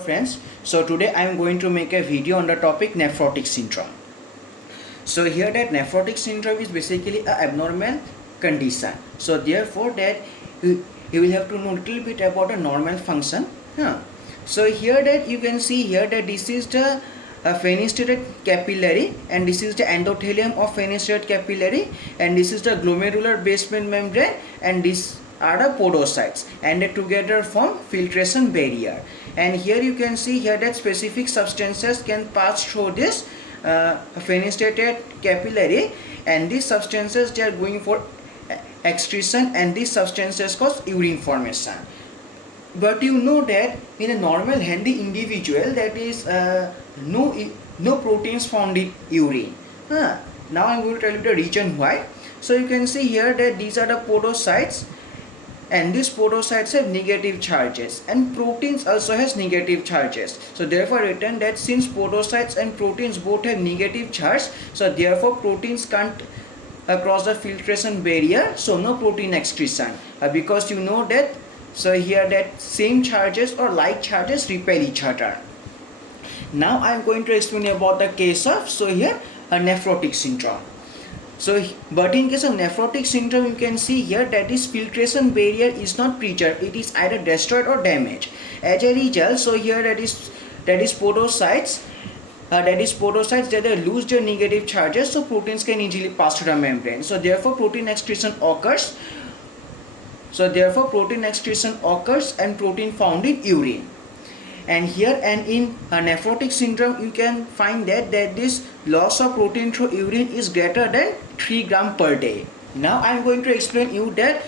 Friends, so today I am going to make a video on the topic nephrotic syndrome. So here that nephrotic syndrome is basically a abnormal condition. So therefore that you will have to know a little bit about a normal function. So here that you can see here that this is the fenestrated capillary, and this is the endothelium of fenestrated capillary, and this is the glomerular basement membrane, and this are the podocytes, and they together form filtration barrier. And here you can see here that specific substances can pass through this fenestrated capillary, and these substances they are going for excretion, and these substances cause urine formation. But you know that in a normal healthy individual that is no proteins found in urine. Now I'm going to tell you the reason why. So you can see here that these are the podocytes, and these podocytes have negative charges, and proteins also has negative charges. So therefore written that since podocytes and proteins both have negative charge, so therefore proteins can't cross the filtration barrier, so no protein excretion, because you know that so here that same charges or like charges repel each other. Now I am going to explain about the case of a nephrotic syndrome. So but in case of nephrotic syndrome, you can see here that this filtration barrier is not preserved, it is either destroyed or damaged. As a result, so here that is podocytes that they lose their negative charges, so proteins can easily pass through the membrane. So therefore protein excretion occurs. And protein found in urine. And here and in nephrotic syndrome, you can find that this loss of protein through urine is greater than 3 gram per day. Now I am going to explain you that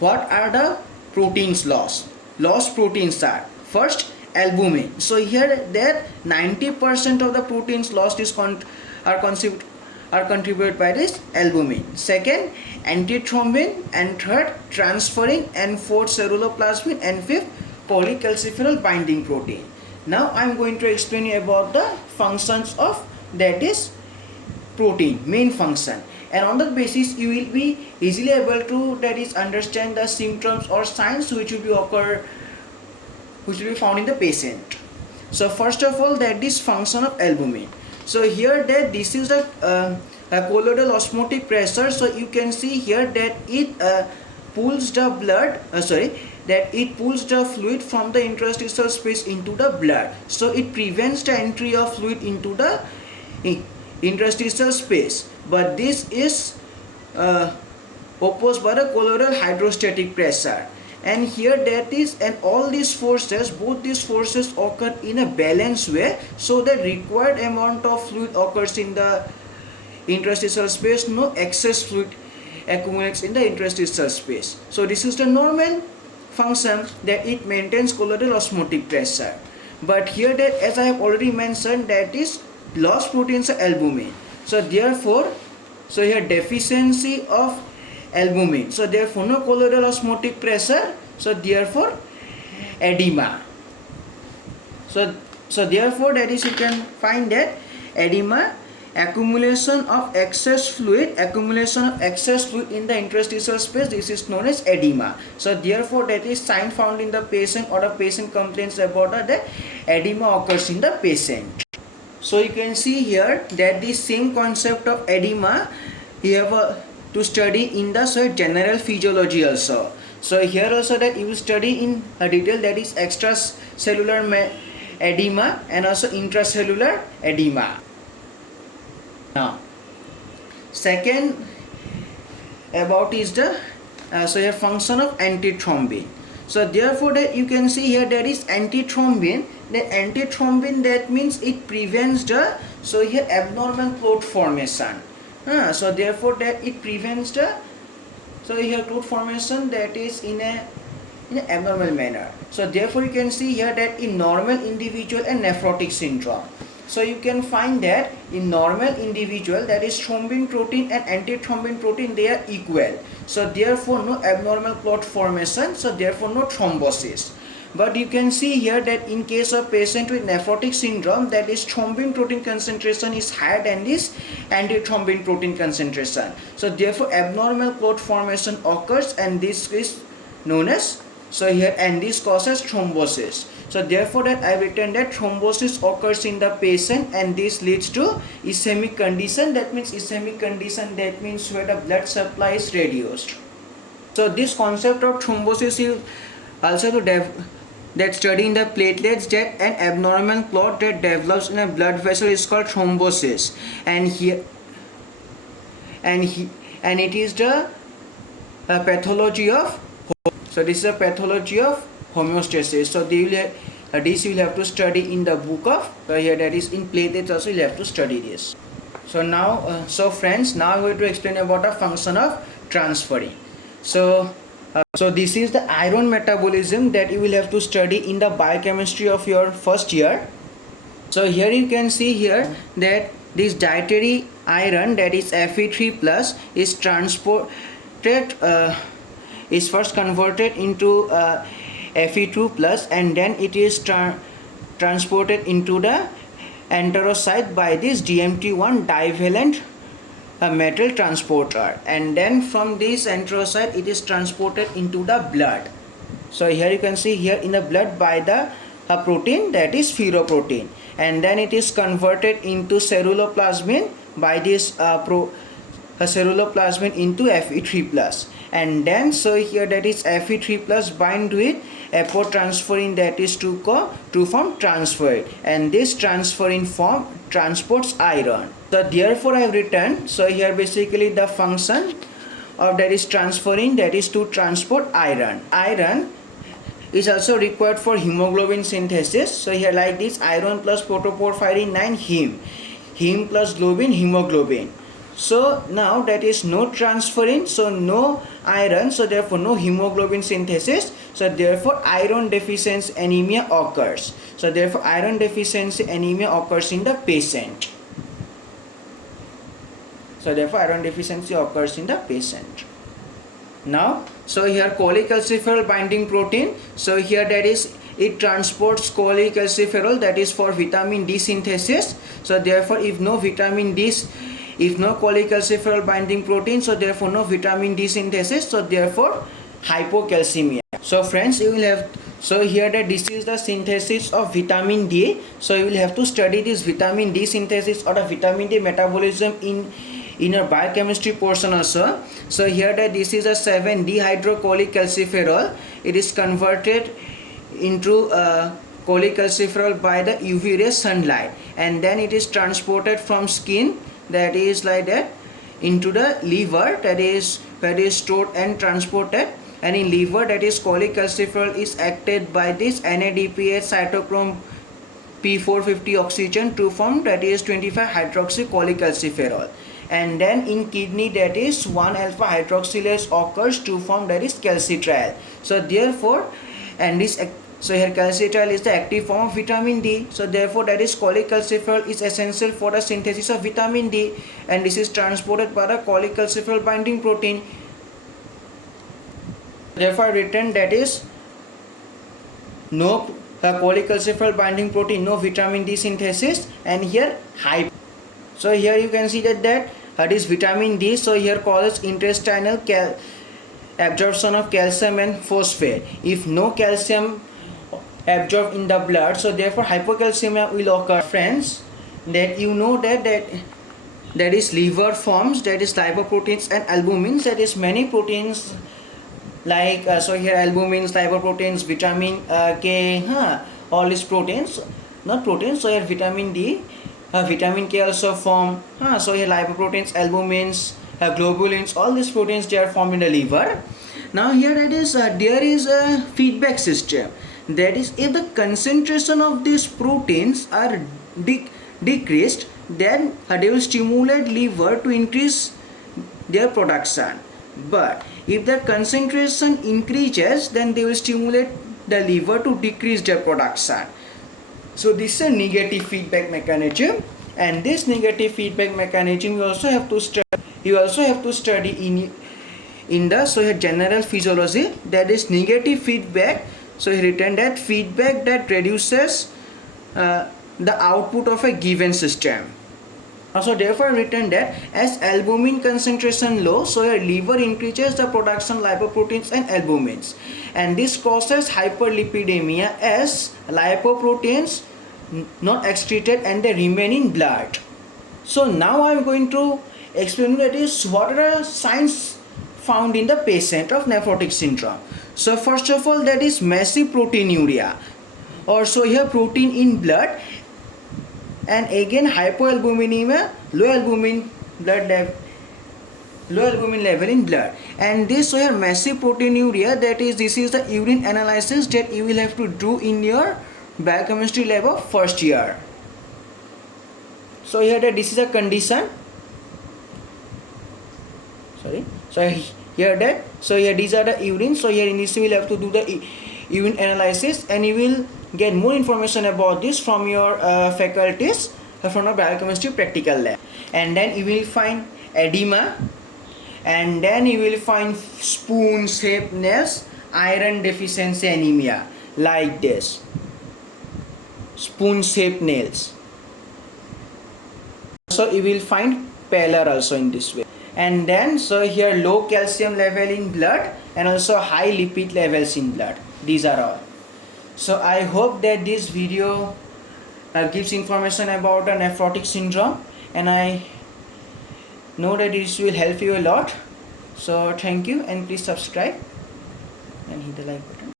what are the proteins lost. Lost proteins are first albumin. So here that 90% of the proteins lost are contributed by this albumin. Second, antithrombin, and third, transferrin, and fourth, ceruloplasmin, and fifth, polycalciferol binding protein. Now I am going to explain you about the functions of that is protein, main function, and on that basis you will be easily able to understand the symptoms or signs which will be found in the patient. So first of all, that is function of albumin. So here that this is the colloidal osmotic pressure. So you can see here that it pulls the fluid from the interstitial space into the blood. So it prevents the entry of fluid into the interstitial space. But this is opposed by the colloidal hydrostatic pressure. And here that is, and all these forces, both these forces occur in a balanced way, so the required amount of fluid occurs in the interstitial space, no excess fluid accumulates in the interstitial space. So this is the normal function, that it maintains colloidal osmotic pressure. But here that, as I have already mentioned, that is lost proteins are albumin. So therefore, so here deficiency of albumin, so therefore no colloidal osmotic pressure, so therefore edema. So therefore that is, you can find that edema, accumulation of excess fluid in the interstitial space, this is known as edema. So therefore that is sign found in the patient, or the patient complains about that edema occurs in the patient. So you can see here that the same concept of edema you have to study in the general physiology also. So here also that you will study in detail, that is extracellular edema and also intracellular edema. Now second about is the here function of antithrombin. So therefore that you can see here there is antithrombin. The antithrombin, that means it prevents the abnormal clot formation. So therefore that it prevents the clot formation that is in an abnormal manner. So therefore you can see here that in normal individual and nephrotic syndrome, so you can find that in normal individual, that is thrombin protein and antithrombin protein, they are equal. So therefore no abnormal clot formation, so therefore no thrombosis. But you can see here that in case of patient with nephrotic syndrome, that is thrombin protein concentration is higher than this antithrombin protein concentration. So therefore abnormal clot formation occurs, and this is known as So here, and this causes thrombosis. So therefore that I written that thrombosis occurs in the patient, and this leads to ischemic condition. That means ischemic condition, that means where the blood supply is reduced. So this concept of thrombosis is also to that study in the platelets, that an abnormal clot that develops in a blood vessel is called thrombosis, and here and it is the pathology of, so this is a pathology of homeostasis. So they will this you will have to study in the book of here, that is in platelets also you will have to study this. So now so friends, now I'm going to explain about the function of transferrin. So so this is the iron metabolism that you will have to study in the biochemistry of your first year. So here you can see here that this dietary iron, that is Fe3 plus, is transported is first converted into Fe2 plus, and then it is transported into the enterocyte by this DMT1 divalent metal transporter, and then from this enterocyte it is transported into the blood. So here you can see here in the blood by the protein, that is ferroprotein, and then it is converted into ceruloplasmin by this ceruloplasmin into Fe3 plus, and then so here that is Fe3 plus bind with apotransferrin, that is to form transferrin, and this transferrin form transports iron. So therefore I have written, so here basically the function of that is transferrin, that is to transport iron. Iron is also required for hemoglobin synthesis. So here like this, iron plus protoporphyrin 9 heme plus globin hemoglobin. So now that is no transferrin, so no iron, so therefore no hemoglobin synthesis, so therefore iron deficiency anemia occurs. So therefore iron deficiency anemia occurs in the patient. So therefore iron deficiency occurs in the patient. Now so here cholecalciferol binding protein, so here that is it transports cholecalciferol, that is for vitamin D synthesis. So therefore if no vitamin D, if no cholecalciferol binding protein, so therefore no vitamin D synthesis, so therefore hypocalcemia. So friends, you will have, so here that this is the synthesis of vitamin D, so you will have to study this vitamin D synthesis or the vitamin D metabolism in your biochemistry portion also. So here that this is a 7-dehydrocholecalciferol, it is converted into cholecalciferol by the UV ray sunlight, and then it is transported from skin, that is like that, into the liver, that is where it is stored and transported, and in liver that is cholecalciferol is acted by this NADPH cytochrome P450 oxygen to form, that is 25 hydroxycholecalciferol, and then in kidney that is 1 alpha hydroxylase occurs to form, that is calcitriol. So therefore, and this, so here calcitriol is the active form of vitamin D, so therefore that is cholecalciferol is essential for the synthesis of vitamin D, and this is transported by the cholecalciferol binding protein. Therefore written that is no cholecalciferol binding protein, no vitamin D synthesis, and here high. So here you can see that is vitamin D, so here causes intestinal absorption of calcium and phosphate. If no calcium absorbed in the blood, so therefore hypocalcemia will occur. Friends, that you know that is liver forms, that is lipoproteins and albumins, that is many proteins like so here albumins, lipoproteins, vitamin K, all these proteins, not proteins, so here vitamin D, vitamin K also form, so here lipoproteins, albumins, globulins, all these proteins, they are formed in the liver. Now here that is there is a feedback system, that is if the concentration of these proteins are decreased, then they will stimulate liver to increase their production, but if the concentration increases, then they will stimulate the liver to decrease their production. So this is a negative feedback mechanism, and this negative feedback mechanism you also have to study in the so here general physiology, that is negative feedback. So he written that feedback that reduces the output of a given system. So therefore written that as albumin concentration low, so your liver increases the production lipoproteins and albumins, and this causes hyperlipidemia as lipoproteins not excreted and they remain in blood. So now I am going to explain that is what are the signs found in the patient of nephrotic syndrome. So first of all, that is massive proteinuria, or so here protein in blood, and again hypoalbuminemia, low albumin level in blood, and this here massive proteinuria, that is this is the urine analysis that you will have to do in your biochemistry lab of first year. So here that this is a condition, so here that, so here these are the urine, so here in this you will have to do the urine analysis, and you will get more information about this from your faculties from a biochemistry practical lab. And then you will find edema, and then you will find spoon shaped nails, iron deficiency anemia, like this spoon shaped nails. So you will find pallor also in this way. And then so here low calcium level in blood and also high lipid levels in blood. These are all. So I hope that this video gives information about a nephrotic syndrome, and I know that this will help you a lot. So thank you, and please subscribe and hit the like button.